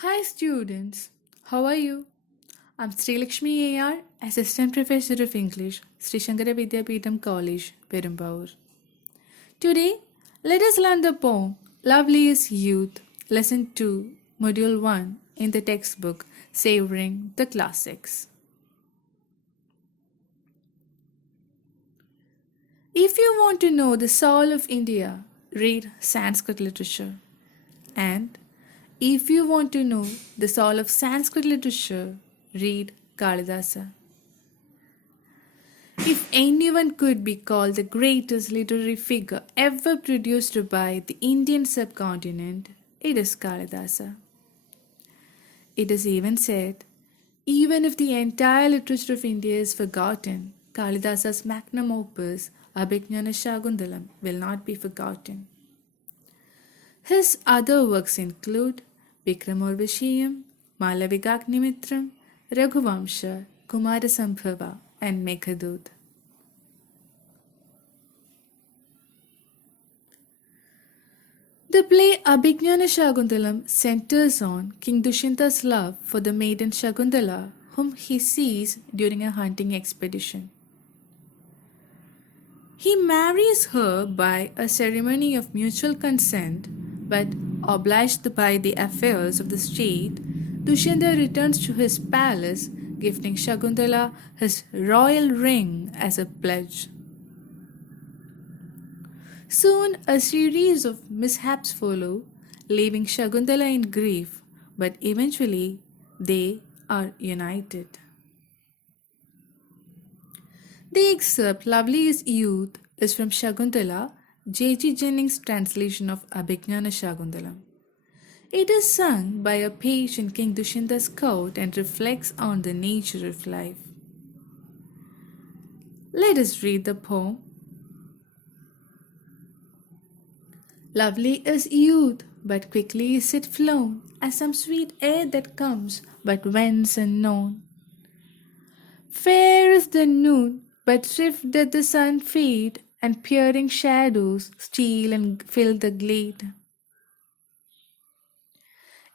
Hi students, how are you? I'm Sri Lakshmi AR, Assistant Professor of English, Sri Shankara Vidyapeetham College, Perumbavoor. Today, let us learn the poem Lovely is Youth, Lesson 2, Module 1 in the textbook Savouring the Classics. If you want to know the soul of India, read Sanskrit literature. And if you want to know the soul of Sanskrit literature, read Kalidasa. If anyone could be called the greatest literary figure ever produced by the Indian subcontinent, it is Kalidasa. It is even said, even if the entire literature of India is forgotten, Kalidasa's magnum opus, Abhignana Shakuntalam, will not be forgotten. His other works include Vikramorvishiyam, Malavikagnimithram, Raghuvamsha, Kumarasambhava, and Meghadoot. The play Abhignana Shakuntalam centers on King Dushyantha's love for the maiden Shakuntala, whom he sees during a hunting expedition. He marries her by a ceremony of mutual consent, but obliged by the affairs of the state, Dushyanta returns to his palace, gifting Shakuntala his royal ring as a pledge. Soon a series of mishaps follow, leaving Shakuntala in grief, but eventually they are united. The excerpt Lovely is Youth is from Shakuntala, J.G. Jennings' translation of Abhignana Shakuntalam. It is sung by a page in King Dushyantha's court and reflects on the nature of life. Let us read the poem. Lovely is youth, but quickly is it flown, as some sweet air that comes, but whence unknown. Fair is the noon, but swift doth the sun fade, and peering shadows steal and fill the glade.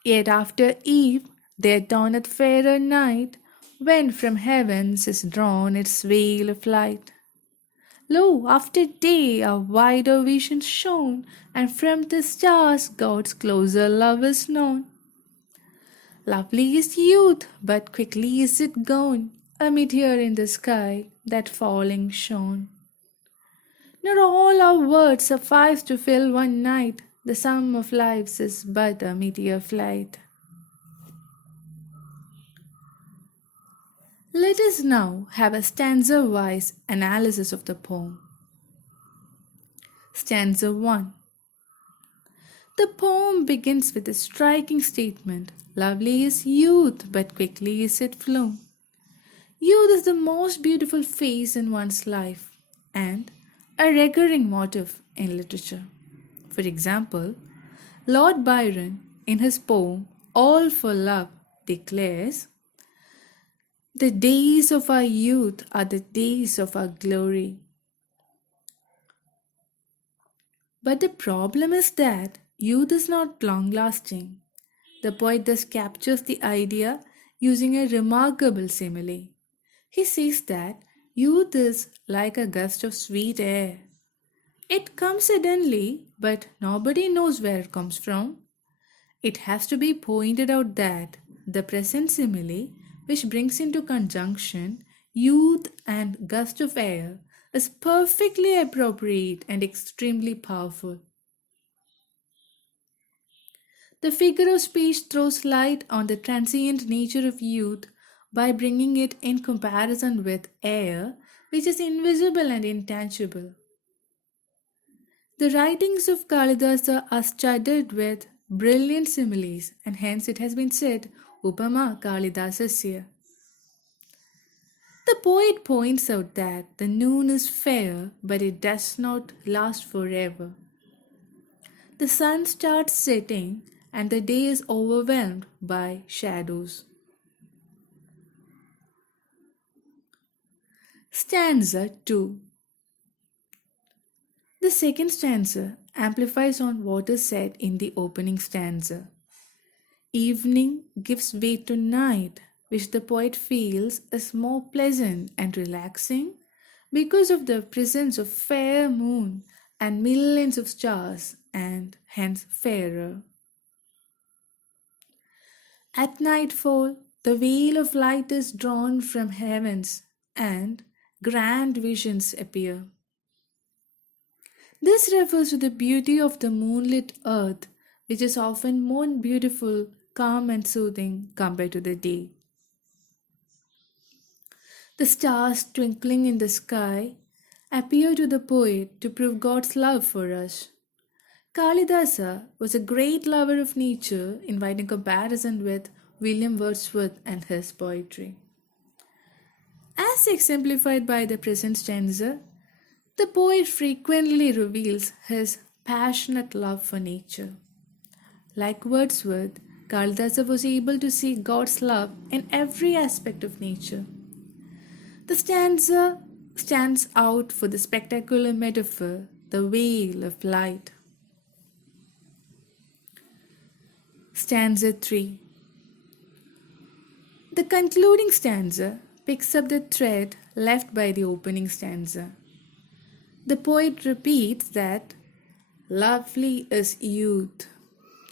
Yet after eve there dawneth fairer night, when from heavens is drawn its veil of light. Lo, after day a wider vision shone, and from the stars God's closer love is known. Lovely is youth, but quickly is it gone, a meteor in the sky that falling shone. Nor all our words suffice to fill one night, the sum of lives is but a meteor flight. Let us now have a stanza-wise analysis of the poem. Stanza 1. The poem begins with a striking statement, Lovely is youth, but quickly is it flown. Youth is the most beautiful phase in one's life and a recurring motif in literature. For example, Lord Byron, in his poem All for Love, declares, The days of our youth are the days of our glory. But the problem is that youth is not long lasting. The poet thus captures the idea using a remarkable simile. He says that youth is like a gust of sweet air. It comes suddenly, but nobody knows where it comes from. It has to be pointed out that the present simile, which brings into conjunction youth and gust of air, is perfectly appropriate and extremely powerful. The figure of speech throws light on the transient nature of youth by bringing it in comparison with air, which is invisible and intangible. The writings of Kalidasa are studded with brilliant similes, and hence it has been said, Upama Kalidasasya. The poet points out that the noon is fair, but it does not last forever. The sun starts setting, and the day is overwhelmed by shadows. Stanza 2. The second stanza amplifies on what is said in the opening stanza. Evening gives way to night, which the poet feels is more pleasant and relaxing because of the presence of fair moon and millions of stars, and hence fairer. At nightfall, the veil of light is drawn from heavens and grand visions appear. This refers to the beauty of the moonlit earth, which is often more beautiful, calm, and soothing compared to the day. The stars twinkling in the sky appear to the poet to prove God's love for us. Kalidasa was a great lover of nature, inviting comparison with William Wordsworth and his poetry. As exemplified by the present stanza, the poet frequently reveals his passionate love for nature. Like Wordsworth, Kalidasa was able to see God's love in every aspect of nature. The stanza stands out for the spectacular metaphor, the veil of light. Stanza 3. The concluding stanza picks up the thread left by the opening stanza. The poet repeats that lovely is youth.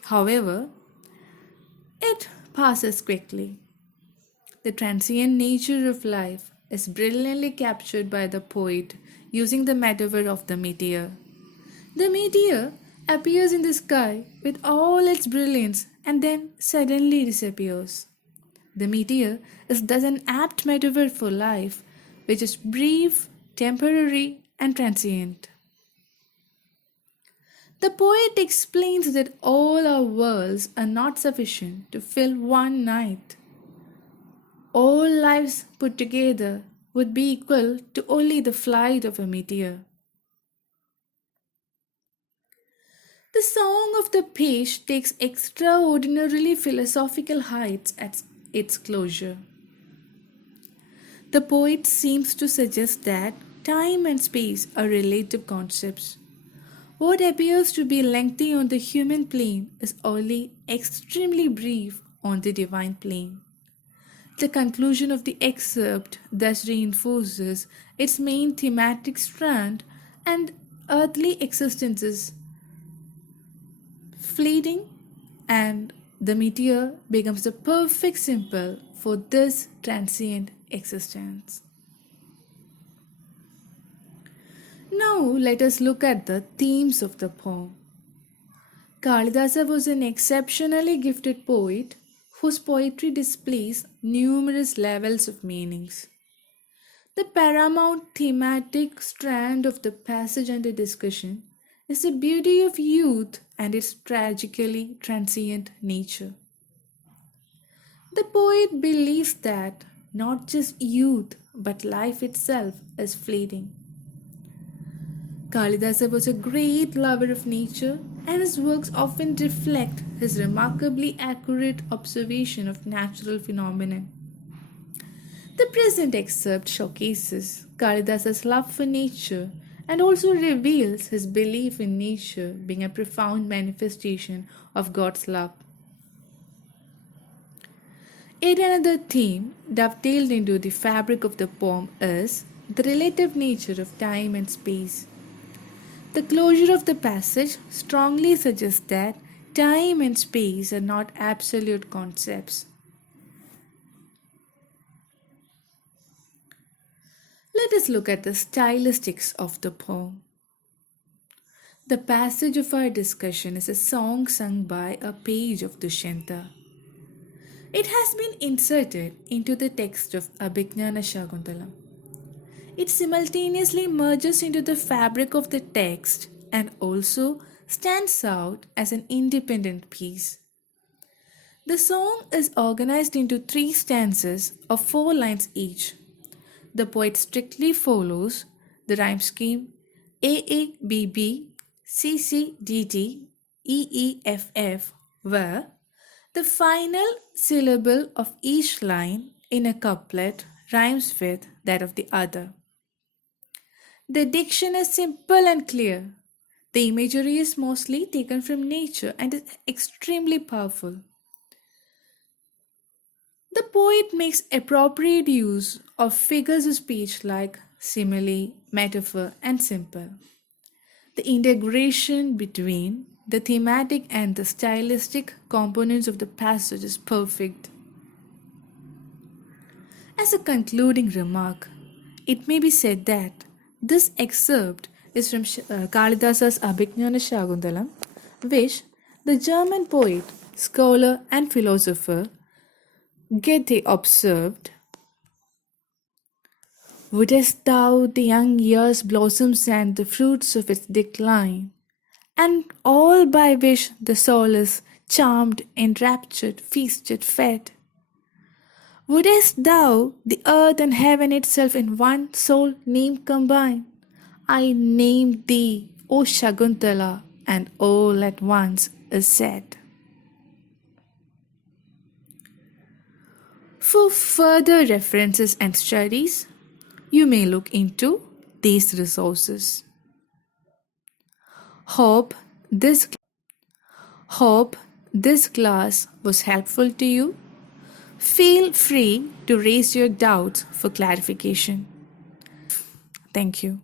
However, it passes quickly. The transient nature of life is brilliantly captured by the poet using the metaphor of the meteor. The meteor appears in the sky with all its brilliance and then suddenly disappears. The meteor is thus an apt metaphor for life, which is brief, temporary, and transient. The poet explains that all our worlds are not sufficient to fill one night. All lives put together would be equal to only the flight of a meteor. The song of the page takes extraordinarily philosophical heights at its closure. The poet seems to suggest that time and space are relative concepts. What appears to be lengthy on the human plane is only extremely brief on the divine plane. The conclusion of the excerpt thus reinforces its main thematic strand, and earthly existence is fleeting, and the meteor becomes the perfect symbol for this transient existence. Now let us look at the themes of the poem. Kalidasa was an exceptionally gifted poet whose poetry displays numerous levels of meanings. The paramount thematic strand of the passage under discussion is the beauty of youth and its tragically transient nature. The poet believes that not just youth but life itself is fleeting. Kalidasa was a great lover of nature, and his works often reflect his remarkably accurate observation of natural phenomena. The present excerpt showcases Kalidasa's love for nature and also reveals his belief in nature being a profound manifestation of God's love. Yet another theme dovetailed into the fabric of the poem is the relative nature of time and space. The closure of the passage strongly suggests that time and space are not absolute concepts. Let us look at the stylistics of the poem. The passage of our discussion is a song sung by a page of Dushyanta. It has been inserted into the text of Abhignana Shakuntalam. It simultaneously merges into the fabric of the text and also stands out as an independent piece. The song is organized into 3 stanzas of 4 lines each. The poet strictly follows the rhyme scheme AABB, CCDD, EEFF, where the final syllable of each line in a couplet rhymes with that of the other. The diction is simple and clear. The imagery is mostly taken from nature and is extremely powerful. The poet makes appropriate use of figures of speech like simile, metaphor, and simple. The integration between the thematic and the stylistic components of the passage is perfect. As a concluding remark, it may be said that this excerpt is from Kalidasa's Abhignana Shakuntalam, which the German poet, scholar, and philosopher Goethe observed. Wouldest thou the young year's blossoms and the fruits of its decline, and all by which the soul is charmed, enraptured, feasted, fed? Wouldest thou the earth and heaven itself in one sole name combine? I name thee, O Shakuntala, and all at once is said. For further references and studies, you may look into these resources. Hope this Hope this class was helpful to you. Feel free to raise your doubts for clarification. Thank you.